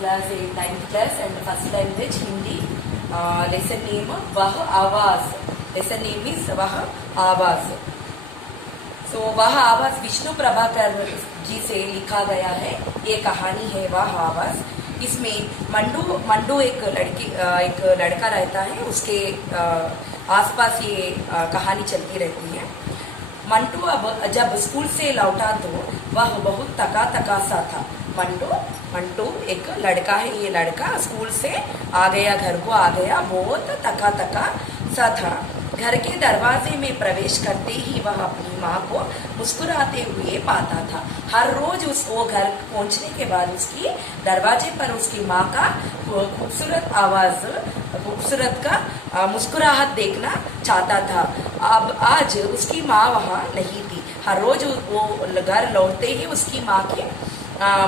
class 8 9th class and first language Hindi. Lesson name वह आवाज. Lesson name is वह आवाज. So वह आवाज विष्णु प्रभाकर जी से लिखा गया है. ये कहानी है वह आवाज. इसमें मंडू एक लड़का रहता है. उसके आसपास ये कहानी चलती रहती है. मंटू अब जब स्कूल से लौटा तो वह बहुत तका सा था. मंटू एक लड़का है. ये लड़का स्कूल से आ गया, घर को आ गया, बहुत तका सा था. घर के दरवाजे में प्रवेश करते ही वह अपनी माँ को मुस्कुराते हुए पाता था. हर रोज उसको घर पहुंचने के बाद उसकी दरवाजे पर उसकी माँ का खूबसूरत का मुस्कुराहट देखना चाहता था. अब आज उसकी माँ वहाँ नहीं थी. हर रोज वो घर लौटते ही उसकी माँ की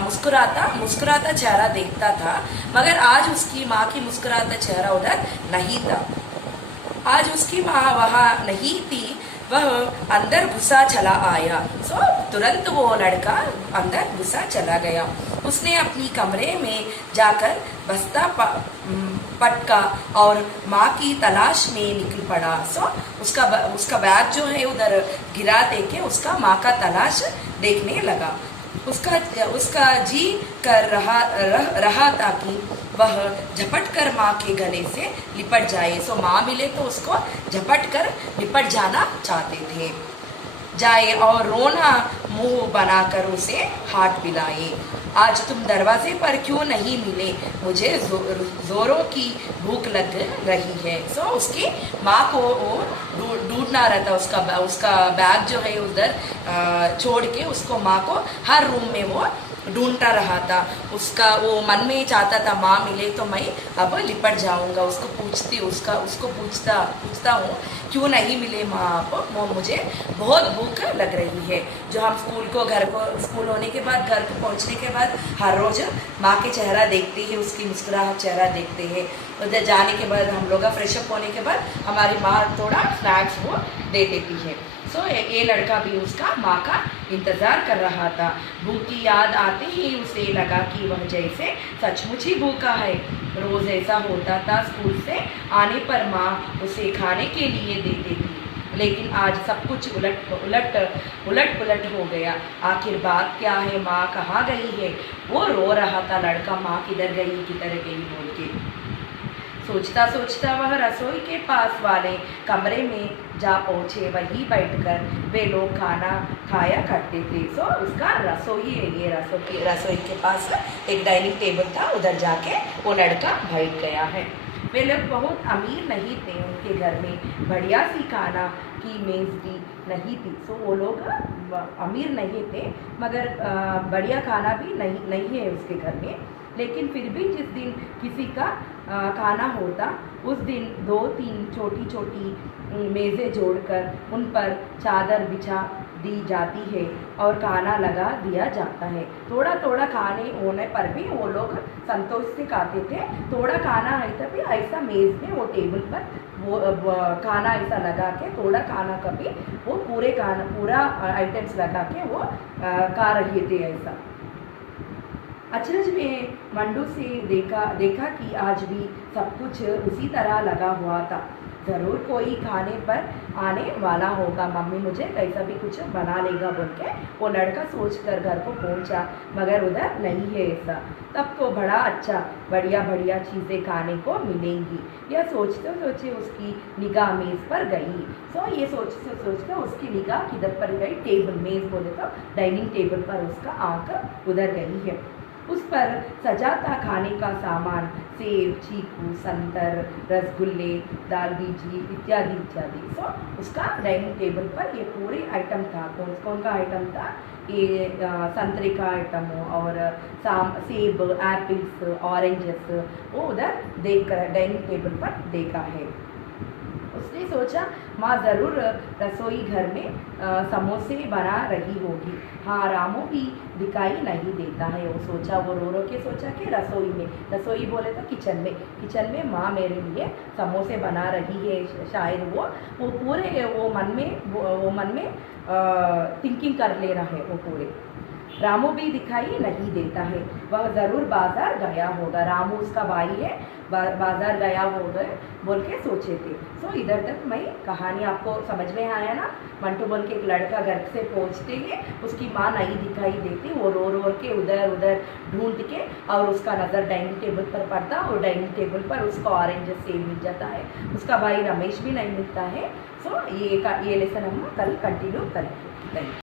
मुस्कुराता चेहरा देखता था, मगर आज उसकी माँ की मुस्कुराता चेहरा उधर नहीं था. आज उसकी माँ वहाँ नहीं थी. वह अंदर घुसा चला आया. तुरंत वो लड़का अंदर घुसा चला गया. उसने अपनी कमरे में जाकर बस्ता पटका और माँ की तलाश में निकल पड़ा. उसका बैग जो है उधर गिरा देके उसका माँ का तलाश देखने लगा. उसका जी कर रहा था कि वह झपट कर माँ के गले से लिपट जाए. माँ मिले तो उसको झपट कर लिपट जाना चाहते थे और रोना मुंह बनाकर उसे हाथ मिलाए. आज तुम दरवाजे पर क्यों नहीं मिले? मुझे जोरों की भूख लग रही है. उसकी माँ को वो ढूंढना रहता. उसका बैग जो है उधर छोड़ के उसको माँ को हर रूम में वो ढूंढता रहा था. वो मन में चाहता था माँ मिले तो मैं अब लिपट जाऊंगा. उसको पूछता हूँ क्यों नहीं मिले माँ आप? मुझे बहुत भूख लग रही है. जो हम स्कूल होने के बाद घर को पहुँचने के बाद हर रोज माँ के चेहरा देखते हैं, उसकी मुस्कुराहट चेहरा देखते हैं. उधर जाने के बाद हम लोग फ्रेश अप होने के बाद हमारी माँ थोड़ा स्नैक्स वो दे देती है. ये लड़का भी उसका माँ का इंतजार कर रहा था. भूख की याद आते ही उसे लगा कि वह जैसे सचमुच ही भूखा है. रोज ऐसा होता था. स्कूल से आने पर माँ उसे खाने के लिए देती थी, लेकिन आज सब कुछ उलट पुलट हो गया. आखिर बात क्या है? माँ कहाँ गई है? वो रो रहा था लड़का. माँ किधर गई बोल के सोचता वह रसोई के पास वाले कमरे में जा पहुँचे. वहीं बैठकर वे लोग खाना खाया करते थे. उसका रसोई है. ये रसोई के पास एक डाइनिंग टेबल था. उधर जाके वो लड़का बैठ गया है. वे लोग बहुत अमीर नहीं थे. उनके घर में बढ़िया सी खाना की मेज़ भी नहीं थी. वो लोग अमीर नहीं थे, मगर बढ़िया खाना भी नहीं है उसके घर में. लेकिन फिर भी जिस दिन किसी का खाना होता उस दिन 2-3 छोटी मेज़ें जोड़कर उन पर चादर बिछा दी जाती है और खाना लगा दिया जाता है. थोड़ा खाने होने पर भी वो लोग संतोष से खाते थे. थोड़ा खाना है तभी ऐसा मेज़ में वो टेबल पर वो खाना ऐसा लगा के थोड़ा खाना कभी वो पूरा आइटम्स लगा के वो खा रहे थे. ऐसा अचरज में मंडू से देखा कि आज भी सब कुछ उसी तरह लगा हुआ था. ज़रूर कोई खाने पर आने वाला होगा. मम्मी मुझे कैसा भी कुछ बना लेगा बोल के वो लड़का सोचकर घर को पहुंचा, मगर उधर नहीं है ऐसा. तब तो बड़ा अच्छा बढ़िया चीज़ें खाने को मिलेंगी. यह सोचते उसकी निगाह मेज़ पर गई. ये सोचते उसकी निगाह किधर पर गई? टेबल, मेज़ बोले तो डाइनिंग टेबल पर उसका आंख उधर गई है. उस पर सजा था खाने का सामान. सेब, चीकू, संतर, रसगुल्ले, दाल बीजी इत्यादि. उसका डाइनिंग टेबल पर ये पूरे आइटम था. कौन का आइटम था? ये संतरे का आइटम और सेब, एप्पल्स, ऑरेंजेस वो उधर देखकर डाइनिंग टेबल पर देखा है. उसने सोचा माँ ज़रूर रसोई घर में समोसे बना रही होगी. हाँ, रामू भी दिखाई नहीं देता है. वो सोचा, वो रो के सोचा कि रसोई बोले तो किचन में माँ मेरे लिए समोसे बना रही है. शायद वो पूरे वो मन में थिंकिंग कर ले रहा है. वो पूरे रामू भी दिखाई नहीं देता है, वह जरूर बाजार गया होगा। रामू उसका भाई है, बाजार गया होगा बोल के सोचे थे। सो इधर तक मैं कहानी आपको समझ में आया ना। मंटू बोल के एक लड़का घर से पहुंचते ही उसकी माँ नहीं दिखाई देती, वो रो रो के उधर उधर ढूंढ के और उसका नज़र डाइनिंग टेबल पर पड़ता और डाइनिंग टेबल पर उसको ऑरेंज सेब मिल जाता है। उसका भाई रमेश भी नहीं मिलता है। सो ये लेसन हम कल कंटिन्यू करेंगे। Thank you.